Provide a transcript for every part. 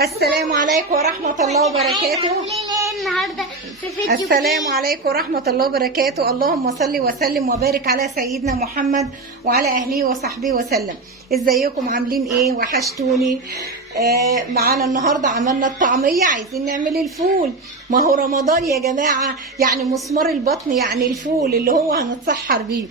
السلام عليكم ورحمة الله وبركاته. النهارده في فيديو السلام عليكم ورحمة الله وبركاته. اللهم صل وسلم وبارك على سيدنا محمد وعلى أهله وصحبه وسلم. ازيكم عاملين ايه؟ وحشتوني. معانا النهاردة عملنا الطعمية، عايزين نعمل الفول. ما هو رمضان يا جماعة، يعني مسمار البطن، يعني الفول اللي هو هنتسحر بيه.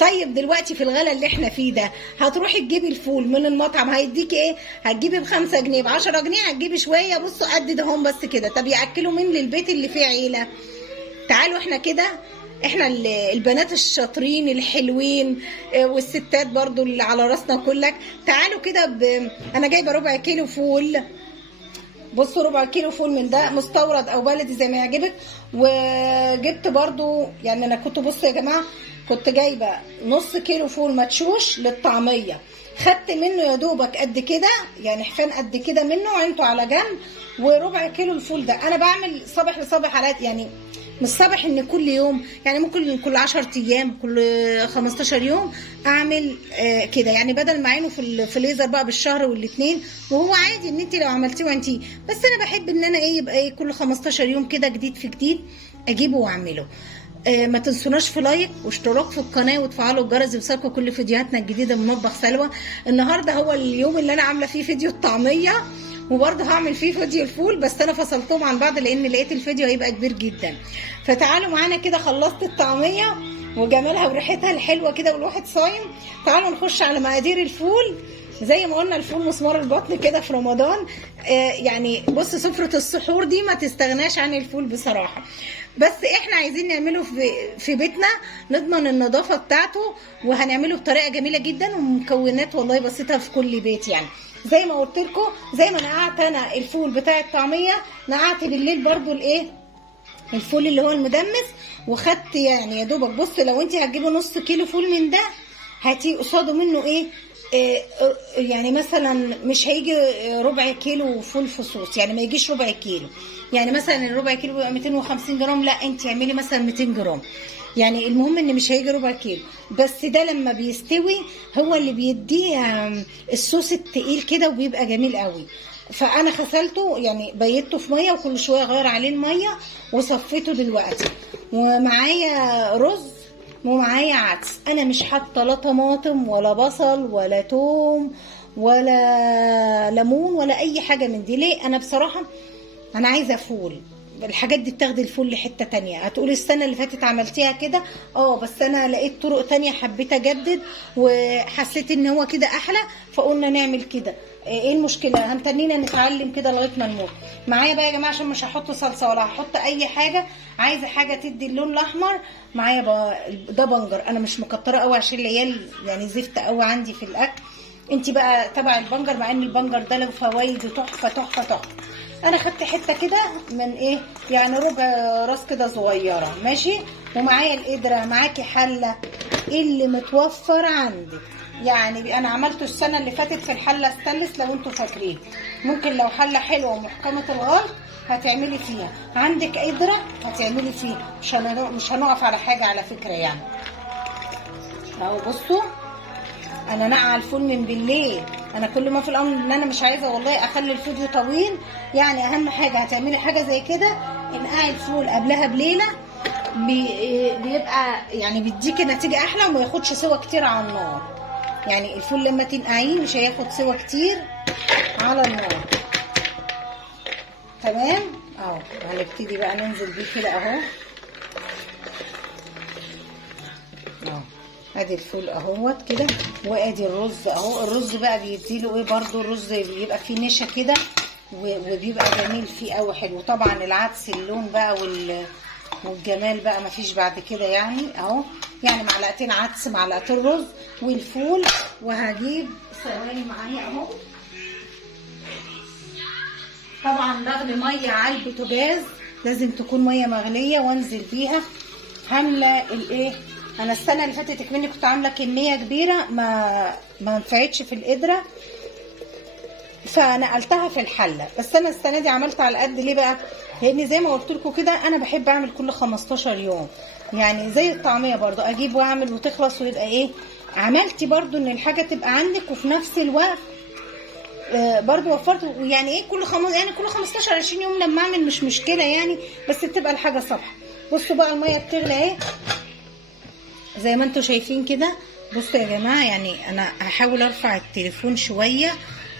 طيب دلوقتي في الغلا اللي احنا فيه ده، هتروحي تجيبي الفول من المطعم هيديكي ايه؟ هتجيبي ب5 جنيه ب10 جنيه، هتجيبي شويه بصوا قد ده هم بس كده. طب ياكلوا مين للبيت اللي فيه عيله؟ تعالوا احنا كده، احنا البنات الشاطرين الحلوين والستات برضو اللي على راسنا كلك، تعالوا كده انا جايبه ربع كيلو فول. بصوا ربع كيلو فول من ده مستورد او بلدي زي ما يعجبك. وجبت برضو، يعني انا كنت بصوا يا جماعه، كنت جايبه نص كيلو فول مدشوش للطعميه، خدت منه يا دوبك قد كده، يعني حفان قد كده منه عينته على جنب. وربع كيلو الفول ده انا بعمل صبح لصبح على، يعني مش صبح ان كل يوم، يعني ممكن كل 10 ايام كل 15 يوم اعمل كده، يعني بدل ما اعينه في الفريزر بقى بالشهر والاتنين، وهو عادي ان انت لو عملتيه وانتي، بس انا بحب ان انا ايه، يبقى ايه كل 15 يوم كده جديد في جديد اجيبه واعمله. ما تنسوناش في لايك واشتراك في القناه وتفعلوا الجرس يوصلكم كل فيديوهاتنا الجديده من مطبخ سلوى. النهارده هو اليوم اللي انا عامله فيه فيديو الطعميه، وبرضه هعمل فيه فيديو الفول، بس انا فصلتهم عن بعض لان لقيت الفيديو هيبقى كبير جدا. فتعالوا معانا كده، خلصت الطعميه وجمالها وريحتها الحلوه كده والواحد صايم. تعالوا نخش على مقادير الفول. زي ما قلنا الفول مسمار البطن كده في رمضان. يعني بص، سفرة السحور دي ما تستغناش عن الفول بصراحة. بس احنا عايزين نعمله في بيتنا، نضمن النظافة بتاعته، وهنعمله بطريقة جميلة جدا ومكونات والله بسيطة في كل بيت. يعني زي ما قلت لكم، زي ما نقعت انا الفول بتاع الطعمية، نقعت بالليل برضو الايه، الفول اللي هو المدمس، وخدت يعني يا دوبك. بص لو انت هتجيبي نص كيلو فول من ده، هاتي قصاده منه ايه، يعني مثلا مش هيجي ربع كيلو فول فصوص، يعني ما يجيش ربع كيلو. يعني مثلا الربع كيلو بيبقى 250 جرام، لا انت اعملي مثلا 200 جرام. يعني المهم ان مش هيجي ربع كيلو، بس ده لما بيستوي هو اللي بيديه الصوص التقيل كده وبيبقى جميل قوي. فانا غسلته، يعني بيته في ميه وكل شويه اغير عليه الميه، وصفيته دلوقتي. ومعايا رز ومعايا عدس. انا مش حاطه لا طماطم ولا بصل ولا توم ولا ليمون ولا اي حاجه من دي. ليه؟ انا بصراحه انا عايزه فول. الحاجات دي بتاخد الفول لحته تانية. هتقولي السنه اللي فاتت عملتيها كده، بس انا لقيت طرق تانية حبيت اجدد وحسيت ان هو كده احلى، فقلنا نعمل كده. ايه المشكله؟ هنتنينا نتعلم كده لغايه ما نموت. معايا بقى يا جماعه، عشان مش هحط صلصه ولا هحط اي حاجه، عايزه حاجه تدي اللون الاحمر. معايا ده بنجر، انا مش مكتره قوي عشان العيال يعني زفت قوي عندي في الاكل. انت بقى تبع البنجر، مع ان البنجر ده له فوايد تحفه تحفه تحفه. انا خدت حته كده من ايه، يعني ربع راس كده صغيره، ماشي. ومعايا القدره، معاكي حله، ايه اللي متوفر عندك. يعني انا عملته السنه اللي فاتت في الحله ستانلس لو انتوا فاكرين. ممكن لو حله حلوه ومحكمه الغلق هتعملي فيها، عندك قدره هتعملي فيها، مش هنقف على حاجه على فكره. يعني اهو بصوا، انا نقع الفول من بالليل. انا كل ما في الامر ان انا مش عايزه والله اخلي الفيديو طويل. يعني اهم حاجه هتعملي حاجه زي كده، انقعي الفول قبلها بليله، بيبقى يعني بيديكي نتيجه احلى وما ياخدش سوا كتير على النار. يعني الفول لما تنقعيه مش هياخد سوا كتير على النار. تمام اهو. هنبتدي بقى ننزل بيه كده اهو. ادي الفول اهوت كده، وادي الرز اهو. الرز بقى بيديله ايه برضو، الرز بيبقى فيه نشا كده وبيبقى جميل فيه قوي حلو. طبعا العدس اللون بقى والجمال بقى مفيش بعد كده. يعني اهو، يعني معلقتين عدس معلقتين رز والفول. وهجيب ثواني معايا اهو. طبعا بغلي ميه على البوتاجاز، لازم تكون ميه مغليه، وانزل بيها هامله الايه. انا السنه اللي فاتت كمان كنت عامله كميه كبيره ما نفعتش في القدره، فنقلتها في الحله. بس انا السنه دي عملت على قد. ليه بقى؟ لان زي ما قلت لكم كده، انا بحب اعمل كل 15 يوم. يعني زي الطعميه برضو، اجيب واعمل وتخلص ويبقى ايه، عملتي برضو ان الحاجه تبقى عندك وفي نفس الوقت برضو وفرت يعني ايه كل 15 20 يوم لما اعمل مش مشكله يعني، بس بتبقى الحاجه صبح. بصوا بقى الميه بتغلي اهي زي ما انتم شايفين كده. بصوا يا جماعه، يعني انا هحاول ارفع التليفون شويه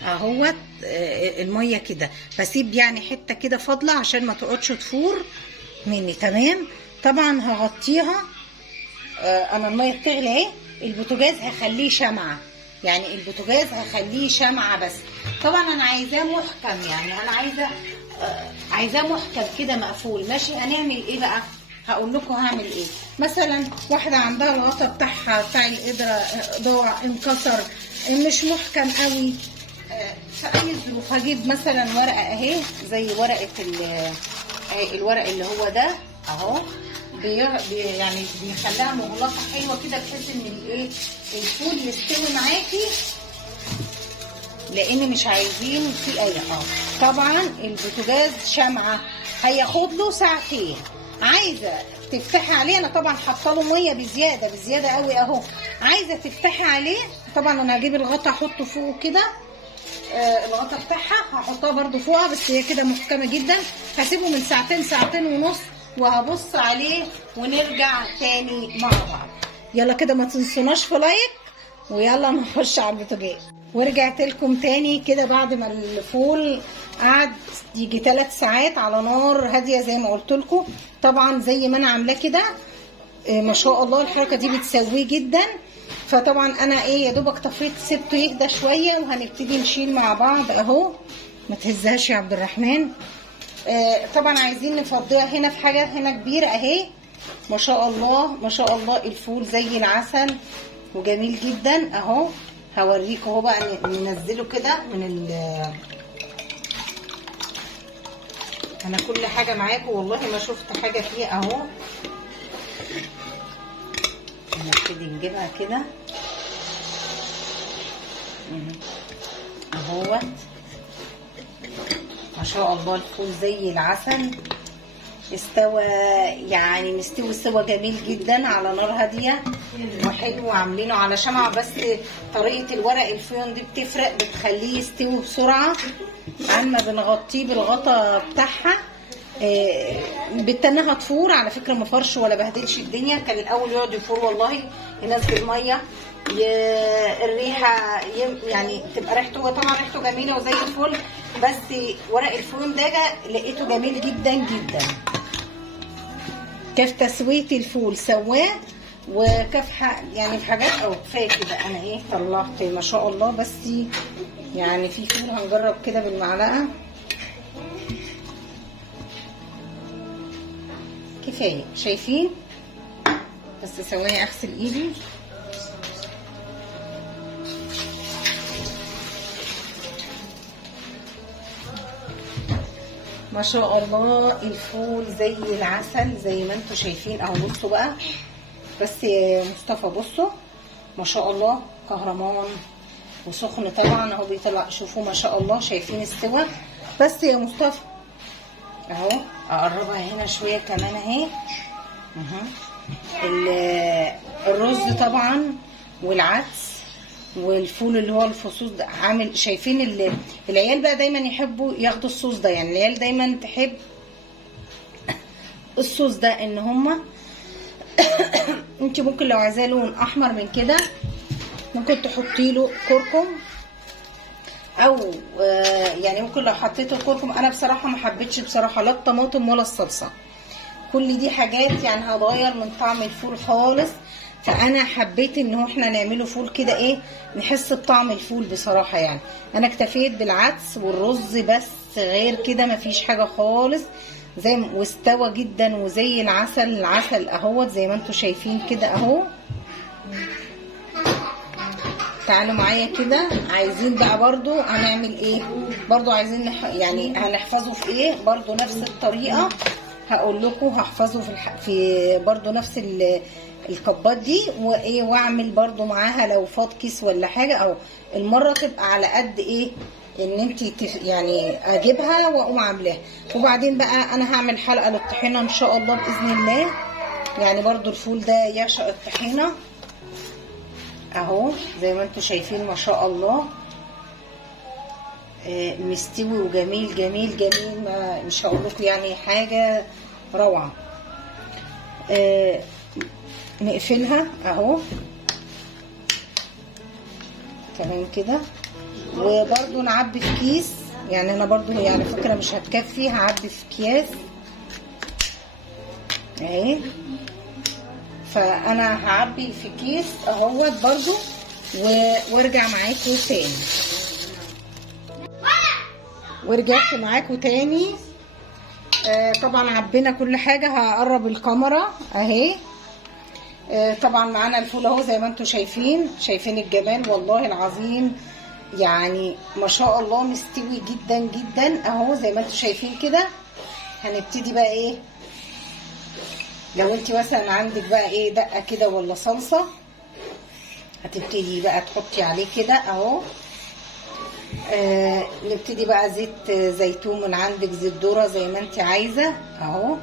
اهوت. الميه كده بسيب يعني حته كده فاضله عشان ما تقعدش تفور مني. تمام. طبعا هغطيها. انا الميه بتغلي اهي. البوتاجاز هخليه شمعه، يعني البوتاجاز هخليه شمعه بس. طبعا انا عايزاه محكم، يعني انا عايزاه محكم كده مقفول. ماشي. هنعمل ايه بقى؟ هقول لكم هعمل ايه. مثلا واحده عندها الغطا بتاعها بتاع القدره ضاع انكسر مش محكم قوي، في اي ظروف هجيب مثلا ورقه اهي زي ورقه الورق اللي هو ده اهو، يعني بيخليها مغلقه حلوه كده بحيث ان الايه الفول يستوي معاكي، لان مش عايزين في اي طبعا البوتاجاز شمعه هياخد له ساعتين. عايزه تفتحي عليه، انا طبعا حاطه له ميه بزياده قوي اهو. عايزه تفتحي عليه، طبعا انا هجيب الغطا احطه فوق كده. الغطا بتاعها هحطها برده فوقها، بس هي كده محكمه جدا. هسيبه من ساعتين ونص وهبص عليه ونرجع تاني مع بعض. يلا كده ما تنسوناش في لايك، ويلا نخش على البوتاجاز. ورجعت لكم تاني كده بعد ما الفول قعد يجي 3 ساعات على نار هاديه زي ما قلت لكم. طبعا زي ما انا عاملاه كده ما شاء الله الحركه دي بتسويه جدا. فطبعا انا يا دوبك طفيت سبته يهدى شويه، وهنبتدي نشيل مع بعض اهو. ما تهزهاش يا عبد الرحمن. طبعا عايزين نفضيها هنا في حاجه هنا كبيره اهي. ما شاء الله ما شاء الله الفول زي العسل وجميل جدا اهو. هوريكم اهو بقى ننزله كده من انا كل حاجه معاكم والله ما شفت حاجه فيه اهو. نبتدي نجيبها كده اهوت. ما شاء الله الفول زي العسل استوى، يعني مستوي سوا جميل جدا على نار هاديه وحلو. عاملينه على شمعه، بس طريقه الورق الفيون دي بتفرق، بتخليه يستوي بسرعه اما بنغطيه بالغطا بتاعها. بتنها تفور على فكره، ما فرش ولا بهدلش الدنيا. كان الاول يقعد يفور والله، ينزل ميه الريحه يعني تبقى ريحته، هو طبعا ريحته جميله وزي الفل، بس ورق الفول ده لقيته جميل جدا جدا. كيف تسويه الفول سواه، وكيف يعني في حاجات او كفايه كده. انا طلعت ما شاء الله، بس يعني في فول هنجرب كده بالمعلقه. كفايه شايفين، بس ثواني اغسل ايدي. ما شاء الله الفول زي العسل زي ما انتم شايفين اهو. بصوا بقى بس يا مصطفى، بصوا ما شاء الله كهرمان وسخن طبعا اهو بيطلع. شوفوا ما شاء الله شايفين استوى. بس يا مصطفى اهو اقربها هنا شويه كمان اهي. الرز طبعا والعدس والفول اللي هو الفصوص ده عامل. شايفين العيال بقى دايما يحبوا ياخدوا الصوص ده، يعني العيال دايما تحب الصوص ده. ان هما انت ممكن لو عايزاه لون احمر من كده ممكن تحطي له كركم، او يعني ممكن لو حطيته كركم. انا بصراحه ما حبيتش بصراحه لا الطماطم ولا الصلصه، كل دي حاجات يعني هتغير من طعم الفول خالص. فانا حبيت ان احنا نعمله فول كده نحس بطعم الفول بصراحه. يعني انا اكتفيت بالعدس والرز بس، غير كده مفيش حاجه خالص. واستوى جدا وزي العسل اهوت زي ما انتم شايفين كده اهو. تعالوا معايا كده. عايزين بقى برضو هنعمل برضو عايزين يعني هنحفظه في برضو نفس الطريقه. هقول لكم هحفظه في برضو نفس الكبات دي واعمل برضو معاها لو فاض كيس ولا حاجه، او المره تبقى على قد ان انت يعني اجيبها واقوم عاملاها. وبعدين بقى انا هعمل حلقه للطحينه ان شاء الله باذن الله. يعني برضو الفول ده يعشق الطحينه اهو زي ما انتم شايفين ما شاء الله. مستوي وجميل جميل جميل، مش هقول لكم يعني حاجه روعه. نقفلها اهو تمام كده، وبرده نعبي في كيس. يعني انا برضو يعني فكره مش هتكفي، هعبي في اكياس اهي. فانا هعبي في كيس اهوت برضو وارجع معاكم تاني. ورجعت معاكم تاني. طبعا عبينا كل حاجه. هقرب الكاميرا اهي. طبعا معانا الفول اهو زي ما انتم شايفين الجمال والله العظيم، يعني ما شاء الله مستوي جدا جدا اهو زي ما انتم شايفين كده. هنبتدي بقى ايه، لو انت مثلا عندك بقى ايه دقه كده ولا صلصه، هتبتدي بقى تحطي عليه كده اهو. نبتدي بقى زيت زيتون من عندك، زيت ذره زي ما انت عايزه اهو.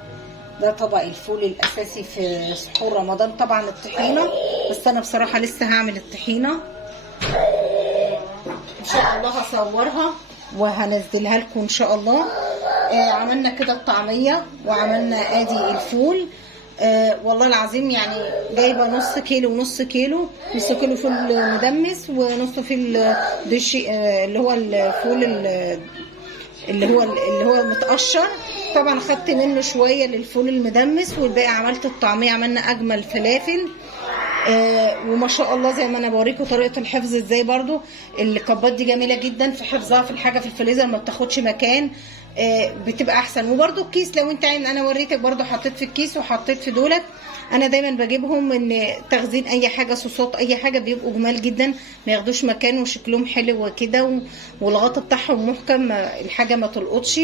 ده طبق الفول الاساسي في سحور رمضان. طبعا الطحينه، بس انا بصراحه لسه هعمل الطحينه ان شاء الله، هصورها وهنزلها لكم ان شاء الله. عملنا كده الطعميه وعملنا ادي الفول. والله العظيم يعني جايبه نص كيلو ونص كيلو، نص كيلو فول مدمس ونص فول دشي اللي هو الفول اللي هو متقشر. طبعا خدت منه شويه للفول المدمس، والباقي عملت الطعميه. عملنا اجمل فلافل. وما شاء الله زي ما انا بوريكم طريقه الحفظ ازاي. برضو الكبات دي جميله جدا في حفظها في الحاجه في الفريزر، ما بتاخدش مكان، بتبقى احسن. وبرضو الكيس لو انت عايز، انا وريتك برضو حطيت في الكيس وحطيت في دولت. انا دايما بجيبهم ان تخزين اي حاجه، صوصات اي حاجه، بيبقوا جمال جدا، ما ياخدوش مكان وشكلهم حلو كده، والغطا بتاعهم محكم، الحاجه ما تلقطش.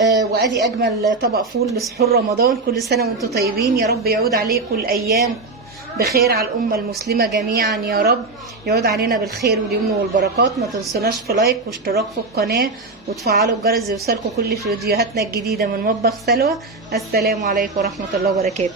وادي اجمل طبق فول لسحور رمضان. كل سنه وانتم طيبين، يا رب يعود عليكم الايام بخير على الأمة المسلمة جميعا يا رب. يعود علينا بالخير واليمن والبركات. ما تنسوناش في لايك واشتراك في القناة وتفعلوا الجرس يوصلكم كل فيديوهاتنا الجديدة من مطبخ سلوى. السلام عليكم ورحمة الله وبركاته.